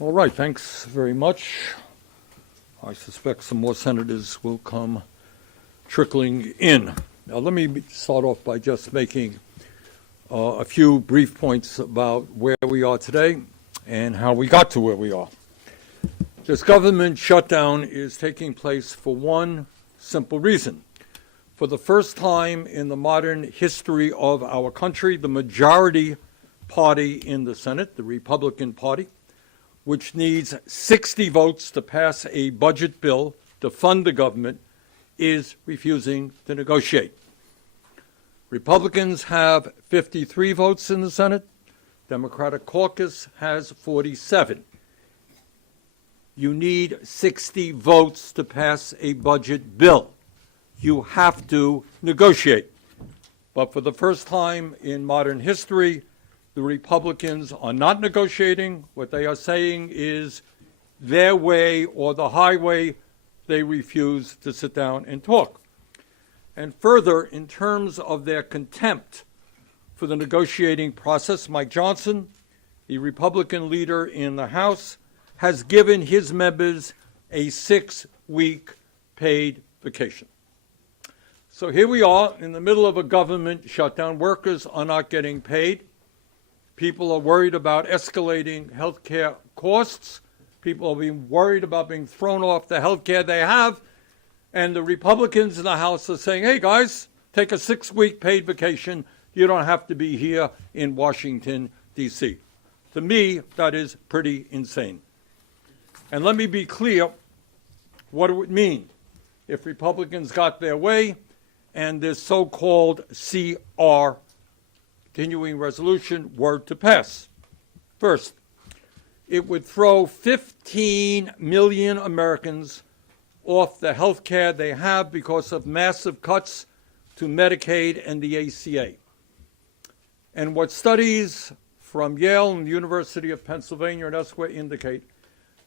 All right, thanks very much. I suspect some more senators will come trickling in. Now, let me start off by just making a few brief points about where we are today and how we got to where we are. This government shutdown is taking place for one simple reason. For the first time in the modern history of our country, the majority party in the Senate, the Republican Party, which needs 60 votes to pass a budget bill to fund the government, is refusing to negotiate. Republicans have 53 votes in the Senate. Democratic caucus has 47. You need 60 votes to pass a budget bill. You have to negotiate. But for the first time in modern history, the Republicans are not negotiating. What they are saying is their way or the highway. They refuse to sit down and talk. And further, in terms of their contempt for the negotiating process, Mike Johnson, the Republican leader in the House, has given his members a 6-week paid vacation. So here we are in the middle of a government shutdown. Workers are not getting paid. People are worried about escalating health care costs. People are being worried about being thrown off the health care they have. And the Republicans in the House are saying, hey, guys, take a 6-week paid vacation. You don't have to be here in Washington, D.C. To me, that is pretty insane. And let me be clear what it would mean if Republicans got their way and this so-called CR, continuing resolution, were to pass. First, it would throw 15 million Americans off the health care they have because of massive cuts to Medicaid and the ACA. And what studies from Yale and the University of Pennsylvania and elsewhere indicate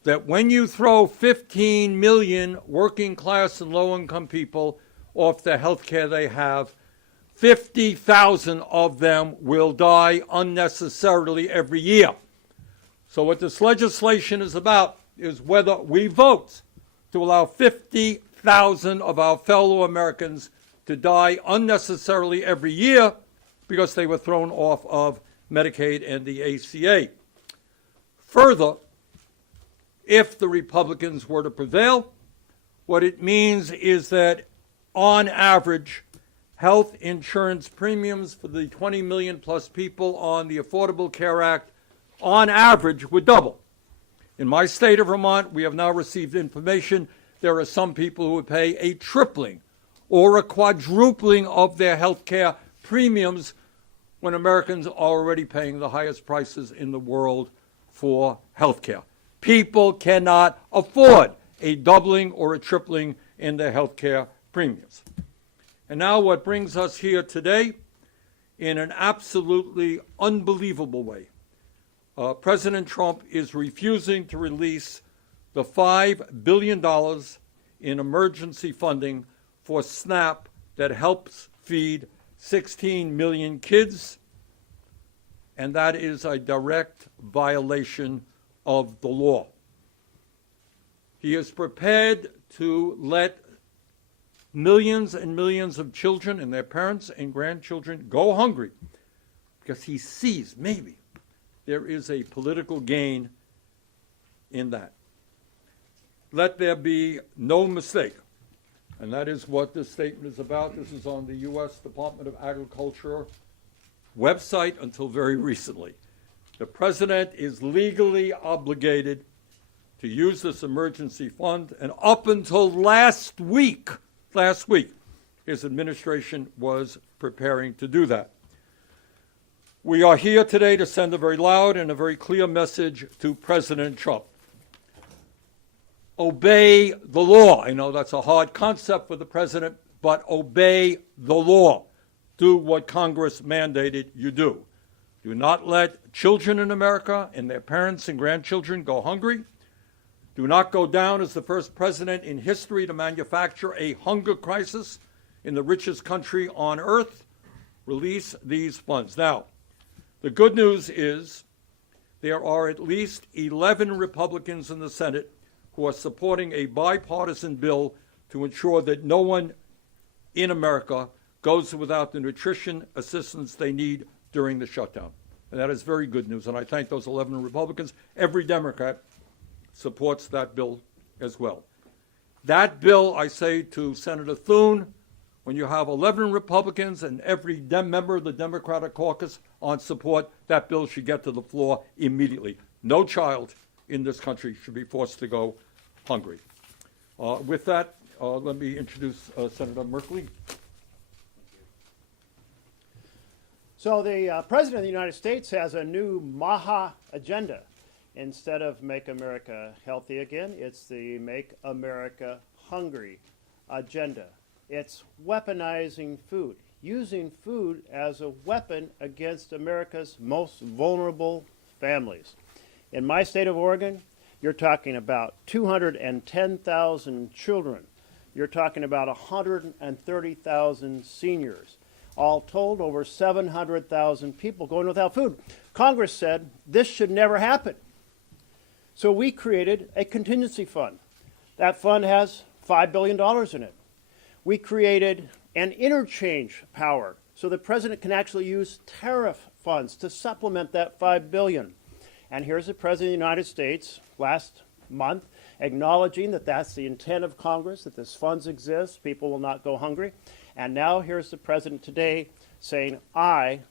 that when you throw 15 million working class and low-income people off the health care they have, 50,000 of them will die unnecessarily every year. So what this legislation is about is whether we vote to allow 50,000 of our fellow Americans to die unnecessarily every year because they were thrown off of Medicaid and the ACA. Further, if the Republicans were to prevail, what it means is that on average, health insurance premiums for the 20 million plus people on the Affordable Care Act on average would double. In my state of Vermont, we have now received information there are some people who would pay a tripling or a quadrupling of their health care premiums when Americans are already paying the highest prices in the world for health care. People cannot afford a doubling or a tripling in their health care premiums. And now what brings us here today, in an absolutely unbelievable way, President Trump is refusing to release the $5 billion in emergency funding for SNAP that helps feed 16 million kids, and that is a direct violation of the law. He is prepared to let millions and millions of children and their parents and grandchildren go hungry because he sees maybe there is a political gain in that. Let there be no mistake, and that is what this statement is about. This is on the U.S. Department of Agriculture website until very recently. The president is legally obligated to use this emergency fund, and up until last week, his administration was preparing to do that. We are here today to send a very loud and a very clear message to President Trump. Obey the law. I know that's a hard concept for the president, but obey the law. Do what Congress mandated you do. Do not let children in America and their parents and grandchildren go hungry. Do not go down as the first president in history to manufacture a hunger crisis in the richest country on earth. Release these funds. Now, the good news is there are at least 11 Republicans in the Senate who are supporting a bipartisan bill to ensure that no one in America goes without the nutrition assistance they need during the shutdown. And that is very good news, and I thank those 11 Republicans. Every Democrat supports that bill as well. That bill, I say to Senator Thune, when you have 11 Republicans and every member of the Democratic caucus on support, that bill should get to the floor immediately. No child in this country should be forced to go hungry. With that, let me introduce Senator Markey. So the President of the United States has a new MAHA agenda. Instead of Make America Healthy Again, it's the Make America Hungry agenda. It's weaponizing food, using food as a weapon against America's most vulnerable families. In my state of Oregon, you're talking about 210,000 children. You're talking about 130,000 seniors. All told, over 700,000 people going without food. Congress said this should never happen. So we created a contingency fund. That fund has $5 billion in it. We created an interchange power so the president can actually use tariff funds to supplement that $5 billion. And here's the President of the United States last month acknowledging that that's the intent of Congress, that this funds exist, people will not go hungry. And now here's the President today saying, I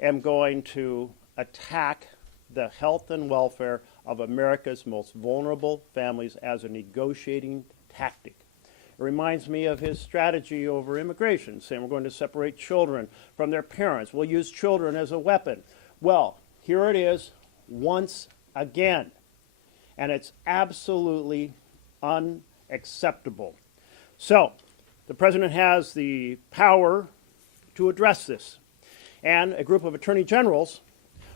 am going to attack the health and welfare of America's most vulnerable families as a negotiating tactic. It reminds me of his strategy over immigration, saying we're going to separate children from their parents. We'll use children as a weapon. Well, here it is once again. And it's absolutely unacceptable. So, the President has the power to address this. And a group of attorney generals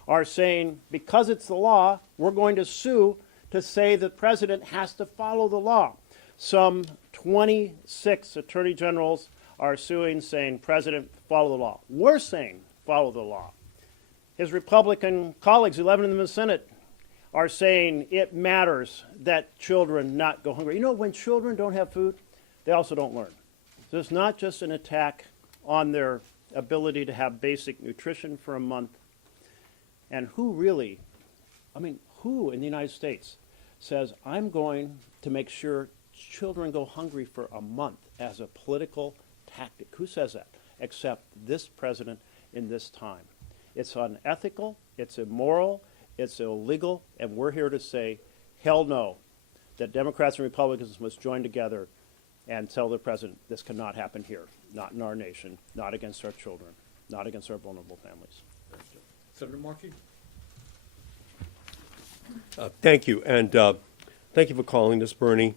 are saying, because it's the law, we're going to sue to say the President has to follow the law. Some 26 attorney generals are suing, saying, President, follow the law. We're saying, follow the law. His Republican colleagues, 11 of them in the Senate, are saying it matters that children not go hungry. You know, when children don't have food, they also don't learn. So it's not just an attack on their ability to have basic nutrition for a month. And who really, who in the United States says, I'm going to make sure children go hungry for a month as a political tactic? Who says that? Except this president in this time. It's unethical, it's immoral, it's illegal, and we're here to say, hell no, that Democrats and Republicans must join together and tell the president this cannot happen here, not in our nation, not against our children, not against our vulnerable families. Senator Markey? Thank you, and thank you for calling this, Bernie.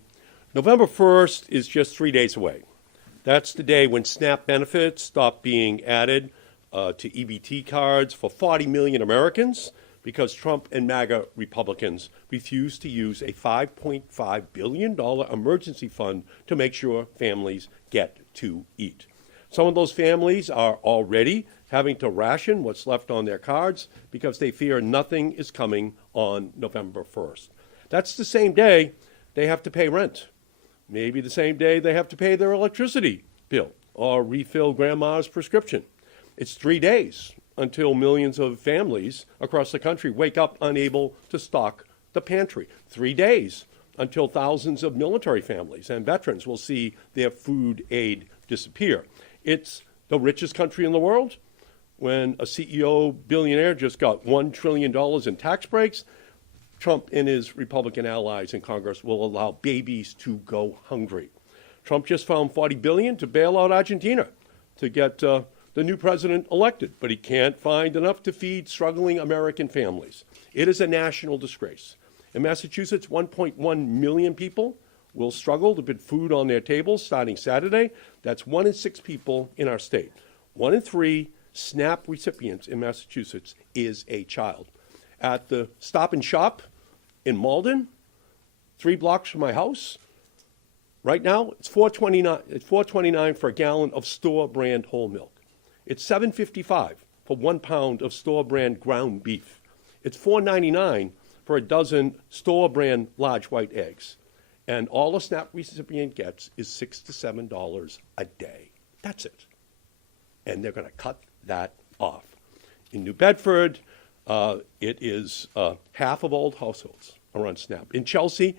November 1st is just 3 days away. That's the day when SNAP benefits stop being added to EBT cards for 40 million Americans because Trump and MAGA Republicans refuse to use a $5.5 billion emergency fund to make sure families get to eat. Some of those families are already having to ration what's left on their cards because they fear nothing is coming on November 1st. That's the same day they have to pay rent. Maybe the same day they have to pay their electricity bill or refill grandma's prescription. It's 3 days until millions of families across the country wake up unable to stock the pantry. 3 days until thousands of military families and veterans will see their food aid disappear. It's the richest country in the world. When a CEO billionaire just got $1 trillion in tax breaks, Trump and his Republican allies in Congress will allow babies to go hungry. Trump just found $40 billion to bail out Argentina to get the new president elected, but he can't find enough to feed struggling American families. It is a national disgrace. In Massachusetts, 1.1 million people will struggle to put food on their tables starting Saturday. That's 1 in 6 people in our state. 1 in 3 SNAP recipients in Massachusetts is a child. At the Stop and Shop in Malden, 3 blocks from my house, right now it's $4.29 for a gallon of store brand whole milk. It's $7.55 for 1 pound of store brand ground beef. It's $4.99 for a dozen store-brand large white eggs. And all a SNAP recipient gets is $6 to $7 a day. That's it. And they're going to cut that off. In New Bedford, it is half of all households are on SNAP. In Chelsea,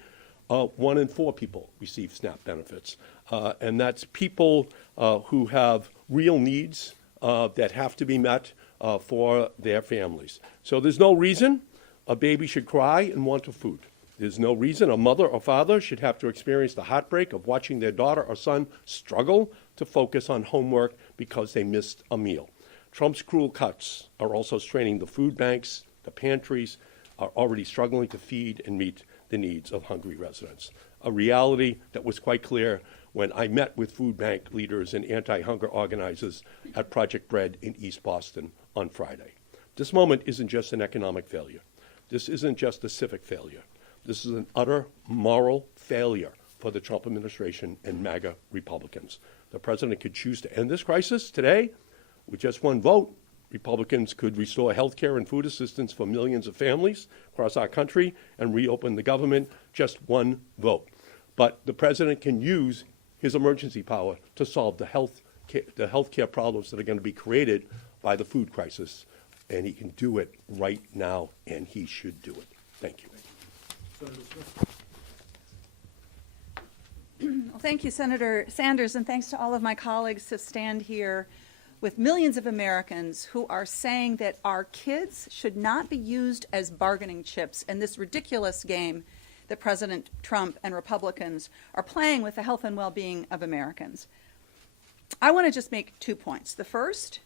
1 in 4 people receive SNAP benefits. And that's people who have real needs that have to be met for their families. So there's no reason a baby should cry and want food. There's no reason a mother or father should have to experience the heartbreak of watching their daughter or son struggle to focus on homework because they missed a meal. Trump's cruel cuts are also straining the food banks. The pantries are already struggling to feed and meet the needs of hungry residents, a reality that was quite clear when I met with food bank leaders and anti-hunger organizers at Project Bread in East Boston on Friday. This moment isn't just an economic failure. This isn't just a civic failure. This is an utter moral failure for the Trump administration and MAGA Republicans. The president could choose to end this crisis today with just one vote. Republicans could restore health care and food assistance for millions of families across our country and reopen the government. Just one vote. But the president can use his emergency power to solve the health care problems that are going to be created by the food crisis. And he can do it right now, and he should do it. Thank you. Well, thank you, Senator Sanders, and thanks to all of my colleagues to stand here with millions of Americans who are saying that our kids should not be used as bargaining chips in this ridiculous game that President Trump and Republicans are playing with the health and well-being of Americans. I want to just make 2 points. The first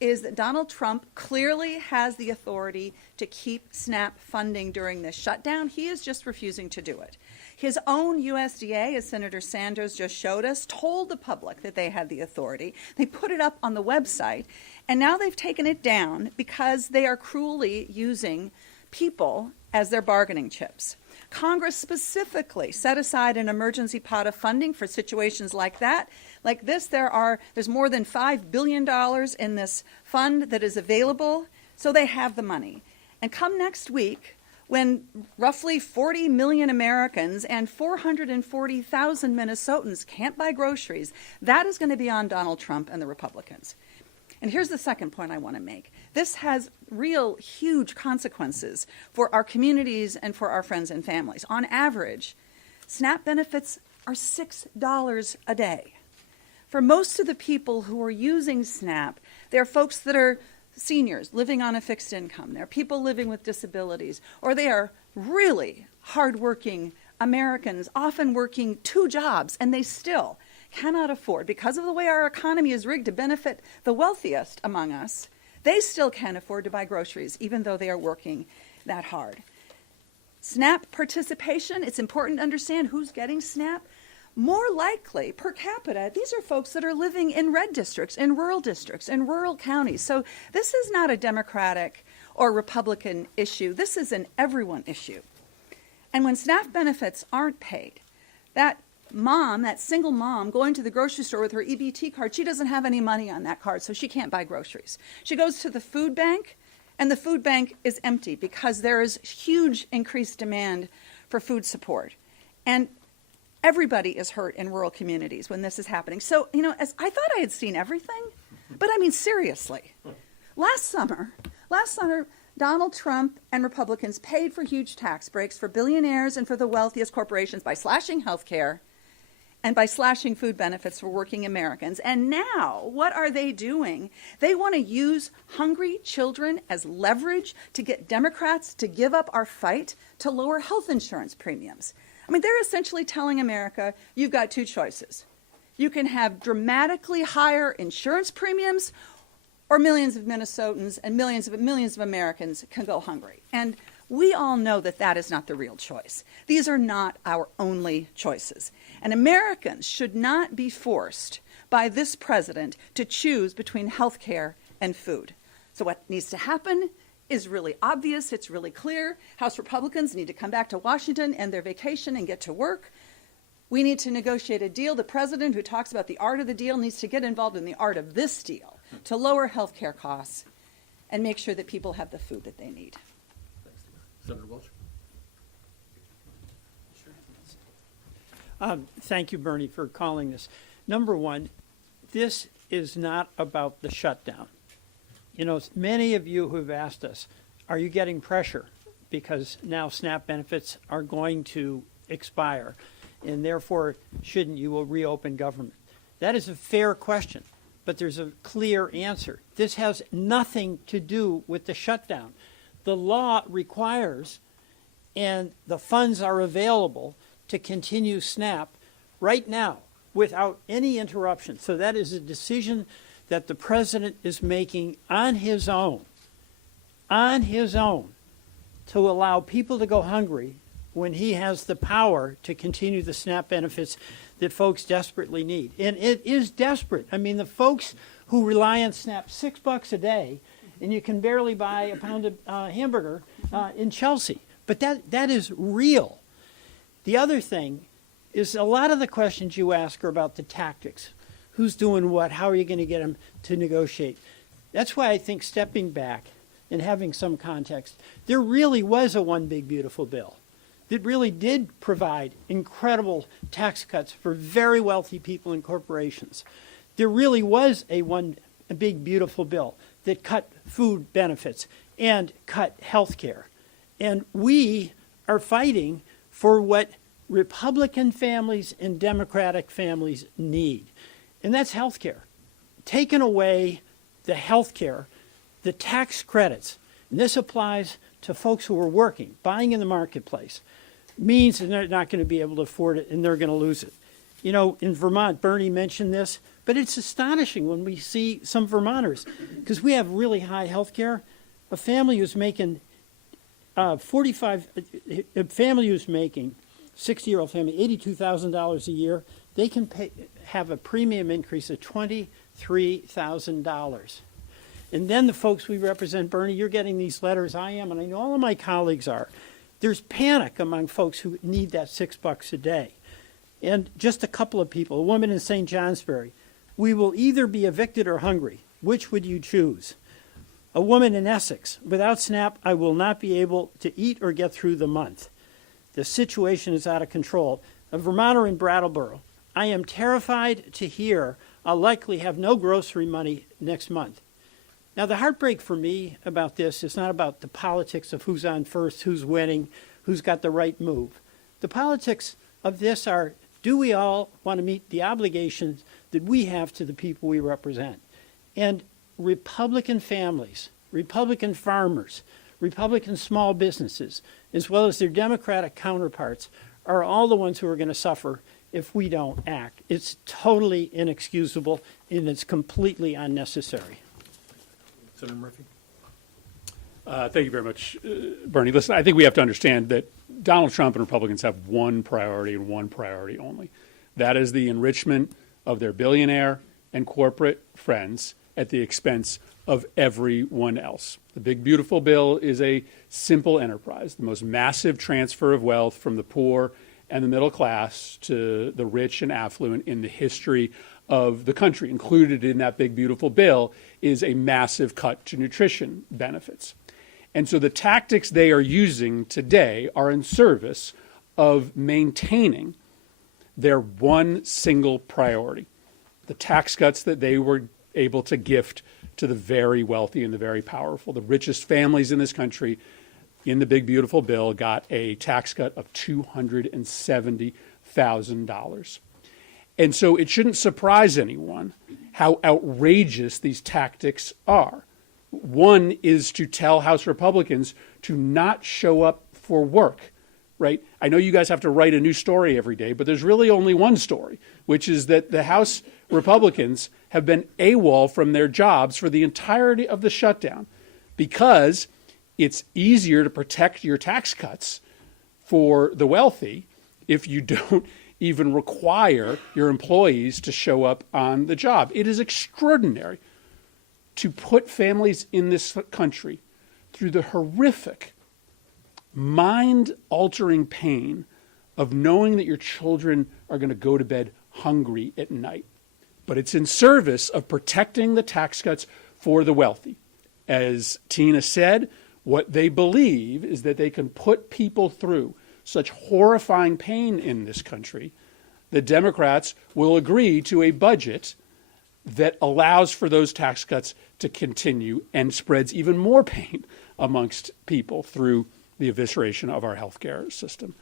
is that Donald Trump clearly has the authority to keep SNAP funding during this shutdown. He is just refusing to do it. His own USDA, as Senator Sanders just showed us, told the public that they had the authority. They put it up on the website, and now they've taken it down because they are cruelly using people as their bargaining chips. Congress specifically set aside an emergency pot of funding for situations like that. Like this, there's more than $5 billion in this fund that is available, so they have the money. And come next week, when roughly 40 million Americans and 440,000 Minnesotans can't buy groceries, that is going to be on Donald Trump and the Republicans. And here's the second point I want to make. This has real huge consequences for our communities and for our friends and families. On average, SNAP benefits are $6 a day. For most of the people who are using SNAP, they're folks that are seniors living on a fixed income. They're people living with disabilities, or they are really hardworking Americans, often working 2 jobs, and they still cannot afford, because of the way our economy is rigged to benefit the wealthiest among us, they still can't afford to buy groceries, even though they are working that hard. SNAP participation, it's important to understand who's getting SNAP. More likely, per capita, these are folks that are living in red districts, in rural districts, in rural counties. So this is not a Democratic or Republican issue. This is an everyone issue. And when SNAP benefits aren't paid, that single mom going to the grocery store with her EBT card, she doesn't have any money on that card, so she can't buy groceries. She goes to the food bank, and the food bank is empty because there is huge increased demand for food support. And everybody is hurt in rural communities when this is happening. So, as I thought I had seen everything, but I mean, seriously. Last summer, Donald Trump and Republicans paid for huge tax breaks for billionaires and for the wealthiest corporations by slashing health care and by slashing food benefits for working Americans. And now, what are they doing? They want to use hungry children as leverage to get Democrats to give up our fight to lower health insurance premiums. I mean, they're essentially telling America, you've got 2 choices. You can have dramatically higher insurance premiums, or millions of Minnesotans and millions of Americans can go hungry. And we all know that that is not the real choice. These are not our only choices. And Americans should not be forced by this president to choose between health care and food. So what needs to happen is really obvious. It's really clear. House Republicans need to come back to Washington, end their vacation, and get to work. We need to negotiate a deal. The president, who talks about the art of the deal, needs to get involved in the art of this deal to lower health care costs and make sure that people have the food that they need. Senator Welch. Thank you, Bernie, for calling this. Number one, this is not about the shutdown. You know, many of you who have asked us, are you getting pressure because now SNAP benefits are going to expire, and therefore shouldn't you reopen government? That is a fair question, but there's a clear answer. This has nothing to do with the shutdown. The law requires, and the funds are available to continue SNAP right now without any interruption. So that is a decision that the president is making on his own, to allow people to go hungry when he has the power to continue the SNAP benefits that folks desperately need. And it is desperate. I mean, the folks who rely on SNAP, $6 a day, and you can barely buy a pound of hamburger in Chelsea. But that is real. The other thing is a lot of the questions you ask are about the tactics. Who's doing what? How are you going to get them to negotiate? That's why I think stepping back and having some context, there really was a one big beautiful bill that really did provide incredible tax cuts for very wealthy people and corporations. There really was a big beautiful bill that cut food benefits and cut health care. And we are fighting for what Republican families and Democratic families need. And that's health care. Taking away the health care, the tax credits, and this applies to folks who are working, buying in the marketplace, means that they're not going to be able to afford it and they're going to lose it. You know, in Vermont, Bernie mentioned this, but it's astonishing when we see some Vermonters, because we have really high health care. A family who's making 60-year-old family, $82,000 a year, they can have a premium increase of $23,000. And then the folks we represent, Bernie, you're getting these letters, I am, and I know all of my colleagues are. There's panic among folks who need that $6 a day. And just a couple of people, a woman in St. Johnsbury, we will either be evicted or hungry. Which would you choose? A woman in Essex, without SNAP, I will not be able to eat or get through the month. The situation is out of control. A Vermonter in Brattleboro, I am terrified to hear I'll likely have no grocery money next month. Now, the heartbreak for me about this is not about the politics of who's on first, who's winning, who's got the right move. The politics of this are, do we all want to meet the obligations that we have to the people we represent? And Republican families, Republican farmers, Republican small businesses, as well as their Democratic counterparts, are all the ones who are going to suffer if we don't act. It's totally inexcusable, and it's completely unnecessary. Senator Murphy. Thank you very much, Bernie. Listen, I think we have to understand that Donald Trump and Republicans have one priority and one priority only. That is the enrichment of their billionaire and corporate friends at the expense of everyone else. The big beautiful bill is a simple enterprise, the most massive transfer of wealth from the poor and the middle class to the rich and affluent in the history of the country. Included in that big beautiful bill is a massive cut to nutrition benefits. And so the tactics they are using today are in service of maintaining their one single priority, the tax cuts that they were able to gift to the very wealthy and the very powerful. The richest families in this country in the big beautiful bill got a tax cut of $270,000. And so it shouldn't surprise anyone how outrageous these tactics are. One is to tell House Republicans to not show up for work, right? I know you guys have to write a new story every day, but there's really only one story, which is that the House Republicans have been AWOL from their jobs for the entirety of the shutdown because it's easier to protect your tax cuts for the wealthy if you don't even require your employees to show up on the job. It is extraordinary to put families in this country through the horrific, mind-altering pain of knowing that your children are going to go to bed hungry at night. But it's in service of protecting the tax cuts for the wealthy. As Tina said, What they believe is that they can put people through such horrifying pain in this country that Democrats will agree to a budget that allows for those tax cuts to continue and spreads even more pain amongst people through the evisceration of our healthcare system.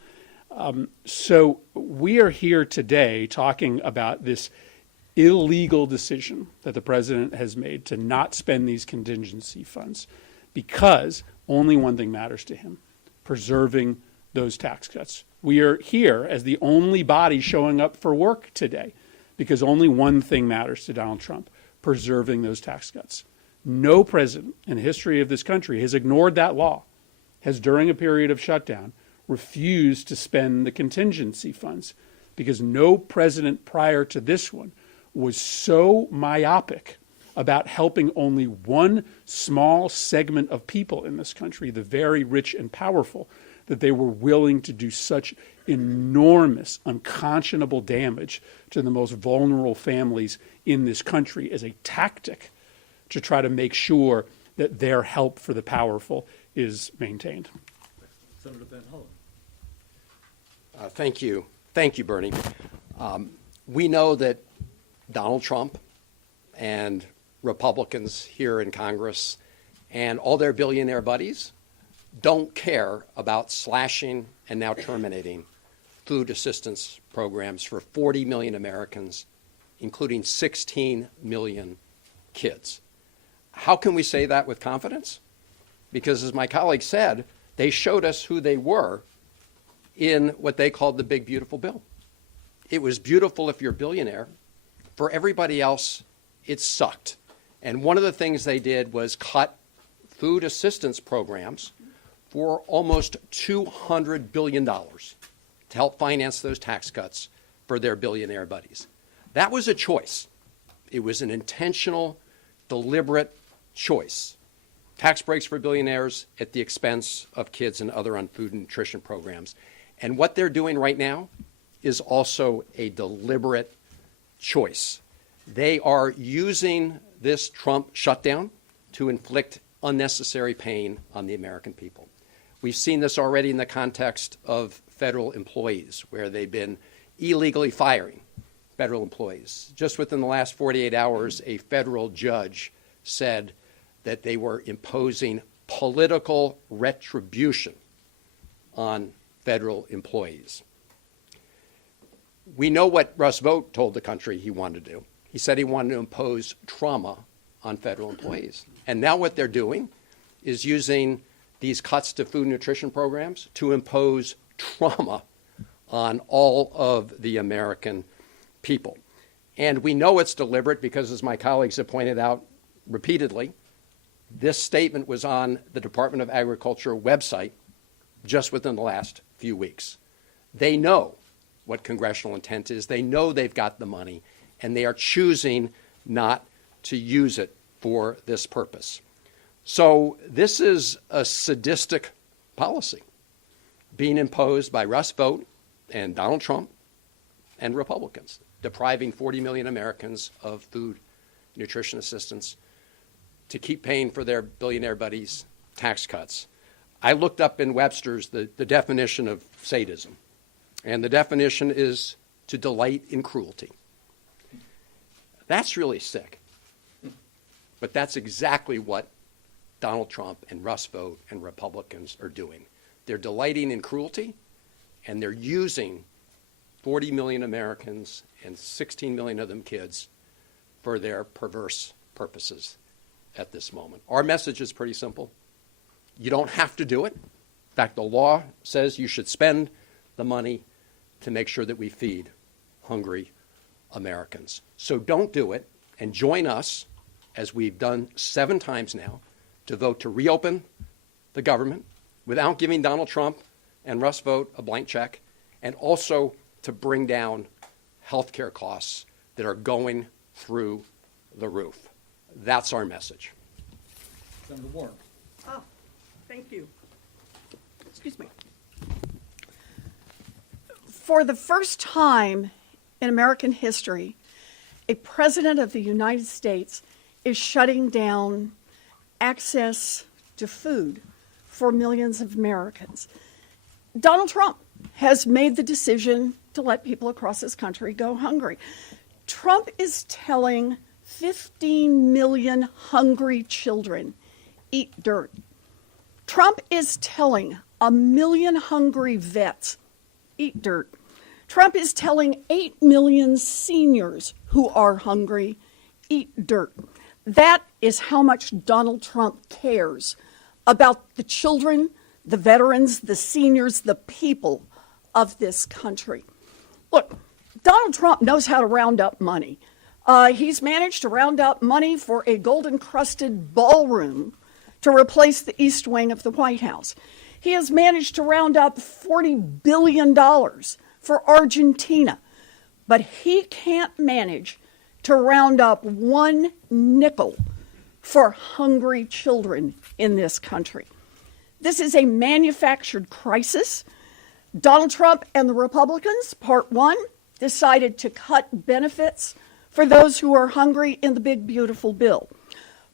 So we are here today talking about this illegal decision that the president has made to not spend these contingency funds because only one thing matters to him: preserving those tax cuts. We are here as the only body showing up for work today because only one thing matters to Donald Trump: preserving those tax cuts. No president in the history of this country has ignored that law, has during a period of shutdown refused to spend the contingency funds, because no president prior to this one was so myopic about helping only one small segment of people in this country, the very rich and powerful, that they were willing to do such enormous, unconscionable damage to the most vulnerable families in this country as a tactic to try to make sure that their help for the powerful is maintained. Senator Van Hollen. Thank you. Thank you, Bernie. We know that Donald Trump and Republicans here in Congress and all their billionaire buddies don't care about slashing and now terminating food assistance programs for 40 million Americans, including 16 million kids. How can we say that with confidence? Because, as my colleague said, they showed us who they were in what they called the big, beautiful bill. It was beautiful if you're a billionaire. For everybody else, it sucked. And one of the things they did was cut food assistance programs for almost $200 billion to help finance those tax cuts for their billionaire buddies. That was a choice. It was an intentional, deliberate choice. Tax breaks for billionaires at the expense of kids and other on food and nutrition programs. And what they're doing right now is also a deliberate choice. They are using this Trump shutdown to inflict unnecessary pain on the American people. We've seen this already in the context of federal employees, where they've been illegally firing federal employees. Just within the last 48 hours, a federal judge said that they were imposing political retribution on federal employees. We know what Russ Vought told the country he wanted to do. He said he wanted to impose trauma on federal employees. And now what they're doing is using these cuts to food and nutrition programs to impose trauma on all of the American people. And we know it's deliberate because, as my colleagues have pointed out repeatedly, this statement was on the Department of Agriculture website just within the last few weeks. They know what congressional intent is. They know they've got the money, and they are choosing not to use it for this purpose. So this is a sadistic policy being imposed by Russ Vought and Donald Trump and Republicans, depriving 40 million Americans of food, nutrition assistance to keep paying for their billionaire buddies' tax cuts. I looked up in Webster's the definition of sadism, and the definition is to delight in cruelty. That's really sick. But that's exactly what Donald Trump and Russ Vought and Republicans are doing. They're delighting in cruelty, and they're using 40 million Americans and 16 million of them kids for their perverse purposes at this moment. Our message is pretty simple. You don't have to do it. In fact, the law says you should spend the money to make sure that we feed hungry Americans. So don't do it, and join us, as we've done 7 times now, to vote to reopen the government without giving Donald Trump and Russ Vought a blank check, and also to bring down health care costs that are going through the roof. That's our message. Senator Warren. Oh, thank you. Excuse me. For the first time in American history, a president of the United States is shutting down access to food for millions of Americans. Donald Trump has made the decision to let people across this country go hungry. Trump is telling 15 million hungry children, eat dirt. Trump is telling 1 million hungry vets, eat dirt. Trump is telling 8 million seniors who are hungry, eat dirt. That is how much Donald Trump cares about the children, the veterans, the seniors, the people of this country. Look, Donald Trump knows how to round up money. He's managed to round up money for a gold-encrusted ballroom to replace the East Wing of the White House. He has managed to round up $40 billion for Argentina, but he can't manage to round up 1 nickel for hungry children in this country. This is a manufactured crisis. Donald Trump and the Republicans, part one, decided to cut benefits for those who are hungry in the big, beautiful bill.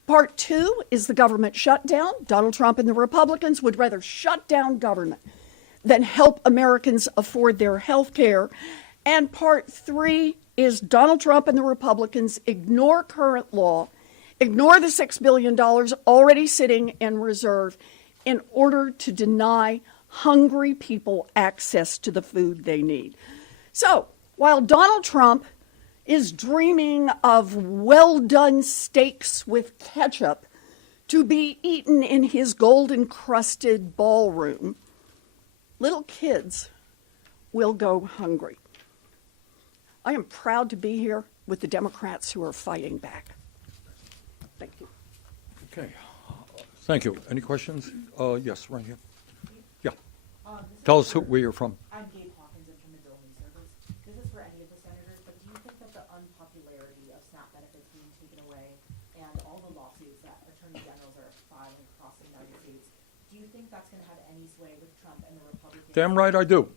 Part two is the government shutdown. Donald Trump and the Republicans would rather shut down government than help Americans afford their health care. And part three is Donald Trump and the Republicans ignore current law, ignore the $6 billion already sitting in reserve in order to deny hungry people access to the food they need. So while Donald Trump is dreaming of well-done steaks with ketchup to be eaten in his gold-encrusted ballroom, little kids will go hungry. I am proud to be here with the Democrats who are fighting back. Thank you. Okay. Thank you. Any questions? Yes, right here. Yeah. Tell us where you're from. I'm Gabe Hawkins. I'm from the Building Service. This is for any of the senators, but do you think that the unpopularity of SNAP benefits being taken away and all the lawsuits that attorney generals are filing across the United States, do you think that's going to have any sway with Trump and the Republicans? Damn right I do.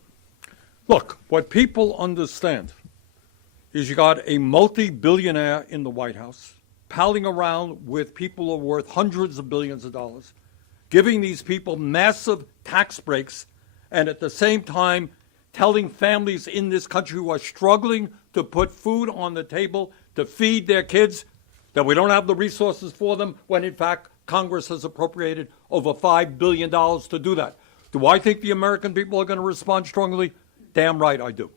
Look, what people understand is you got a multi-billionaire in the White House palling around with people who are worth hundreds of billions of dollars, giving these people massive tax breaks, and at the same time telling families in this country who are struggling to put food on the table to feed their kids that we don't have the resources for them, when in fact Congress has appropriated over $5 billion to do that. Do I think the American people are going to respond strongly? Damn right I do.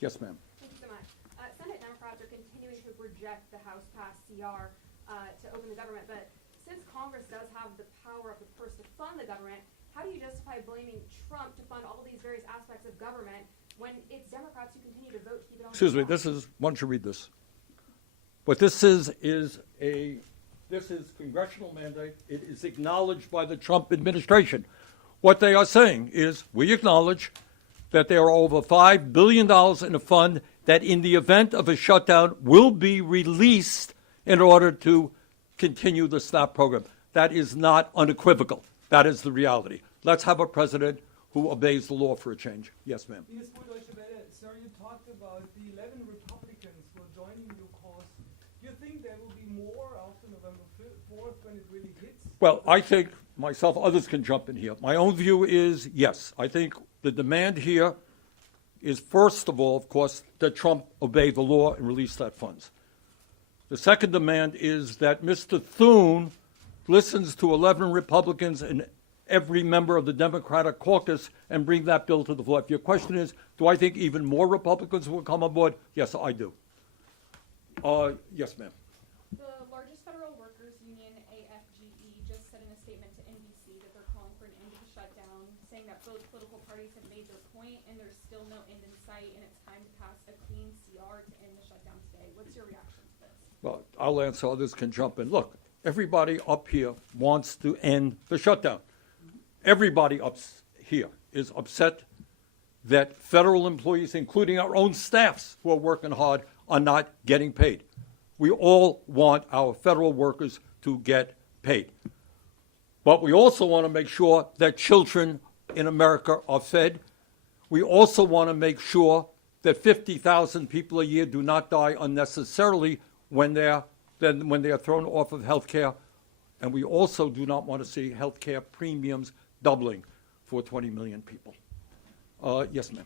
Yes, ma'am. Thank you so much. Senate Democrats are continuing to reject the House-passed CR to open the government, but since Congress does have the power of the purse to fund the government, how do you justify blaming Trump to fund all these various aspects of government when it's Democrats who continue to vote to keep it on? Excuse me, this is, why don't you read this? What this is congressional mandate. It is acknowledged by the Trump administration. What they are saying is, we acknowledge that there are over $5 billion in a fund that in the event of a shutdown will be released in order to continue the SNAP program. That is not unequivocal. That is the reality. Let's have a president who obeys the law for a change. Yes, ma'am. Yes, Deutsche Welle. Sir, you talked about the 11 Republicans who are joining your cause. Do you think there will be more after November 4th when it really hits? Well, I think myself, others can jump in here. My own view is yes. I think the demand here is, first of all, of course, that Trump obey the law and release that funds. The second demand is that Mr. Thune listens to 11 Republicans and every member of the Democratic caucus and bring that bill to the floor. If your question is, do I think even more Republicans will come on board? Yes, I do. Yes, ma'am. The largest federal workers union, AFGE, just said in a statement to NBC that they're calling for an end to the shutdown, saying that both political parties have made their point and there's still no end in sight and it's time to pass a clean CR to end the shutdown today. What's your reaction to this? Well, I'll answer, others can jump in. Look, everybody up here wants to end the shutdown. Everybody up here is upset that federal employees, including our own staffs who are working hard, are not getting paid. We all want our federal workers to get paid. But we also want to make sure that children in America are fed. We also want to make sure that 50,000 people a year do not die unnecessarily when they're thrown off of health care. And we also do not want to see health care premiums doubling for 20 million people. Yes, ma'am.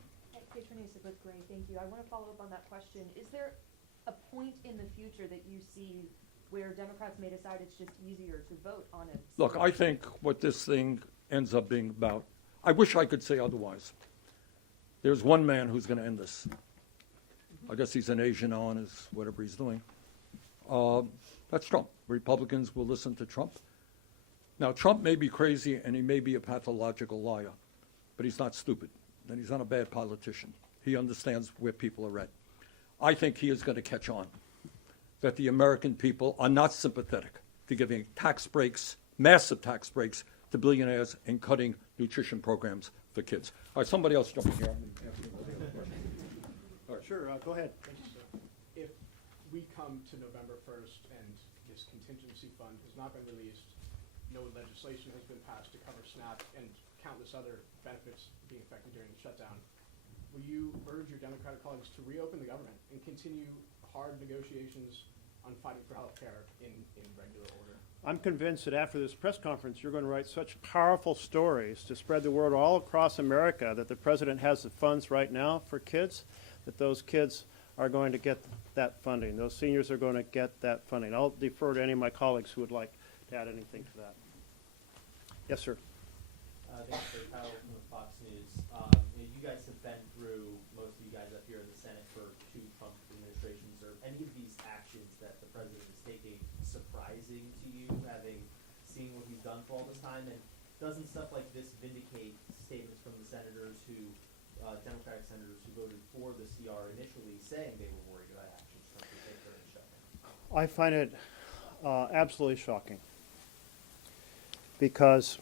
Patron with Gray, thank you. I want to follow up on that question. Is there a point in the future that you see where Democrats may decide it's just easier to vote on it? Look, I think what this thing ends up being about, I wish I could say otherwise. There's one man who's going to end this. I guess he's an Asian on his whatever he's doing. That's Trump. Republicans will listen to Trump. Now, Trump may be crazy and he may be a pathological liar, but he's not stupid, and he's not a bad politician. He understands where people are at. I think he is going to catch on, that the American people are not sympathetic to giving tax breaks, massive tax breaks, to billionaires and cutting nutrition programs for kids. All right, somebody else jump in here. Sure, go ahead. If we come to November 1st and this contingency fund has not been released, no legislation has been passed to cover SNAP and countless other benefits being affected during the shutdown, will you urge your Democratic colleagues to reopen the government and continue hard negotiations on fighting for health care in regular order? I'm convinced that after this press conference, you're going to write such powerful stories to spread the word all across America that the president has the funds right now for kids, that those kids are going to get that funding. Those seniors are going to get that funding. I'll defer to any of my colleagues who would like to add anything to that. Yes, sir. Thanks for Kyle from the Fox News. You guys have been through, most of you guys up here in the Senate, for 2 Trump administrations. Are any of these actions that the president is taking surprising to you, having seen what he's done for all this time? And doesn't stuff like this vindicate statements from the senators who, Democratic senators who voted for the CR initially, saying they were worried about actions Trump would take during the shutdown? I find it absolutely shocking, because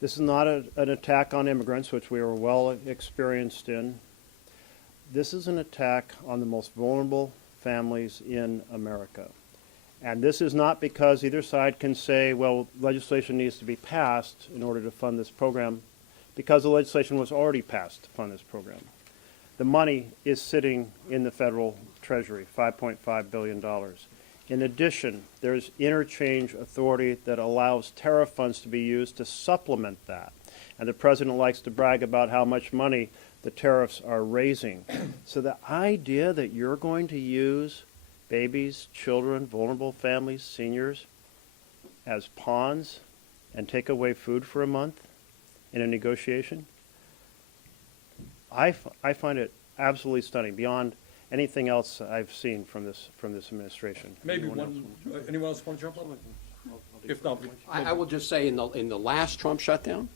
this is not an attack on immigrants, which we are well experienced in. This is an attack on the most vulnerable families in America. And this is not because either side can say, well, legislation needs to be passed in order to fund this program, because the legislation was already passed to fund this program. The money is sitting in the federal treasury, $5.5 billion. In addition, there's interchange authority that allows tariff funds to be used to supplement that. And the president likes to brag about how much money the tariffs are raising. So the idea that you're going to use babies, children, vulnerable families, seniors as pawns and take away food for a month in a negotiation, I find it absolutely stunning, beyond anything else I've seen from this administration. Maybe anyone else want to jump on? If not, I will just say in the last Trump shutdown,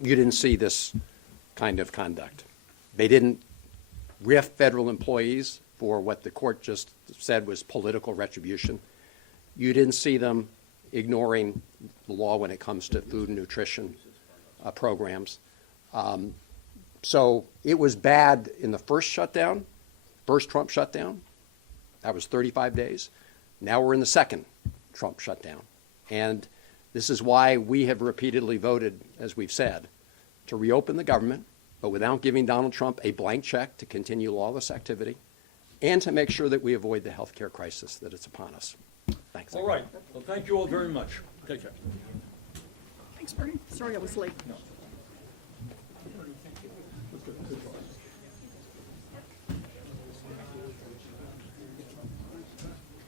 you didn't see this kind of conduct. They didn't riff federal employees for what the court just said was political retribution. You didn't see them ignoring the law when it comes to food and nutrition programs. So it was bad in the first Trump shutdown. That was 35 days. Now we're in the second Trump shutdown. And this is why we have repeatedly voted, as we've said, to reopen the government, but without giving Donald Trump a blank check to continue lawless activity, and to make sure that we avoid the health care crisis that is upon us. Thanks. all right. Well, thank you all very much. Take care. Thanks, Bernie. Sorry I was late. No.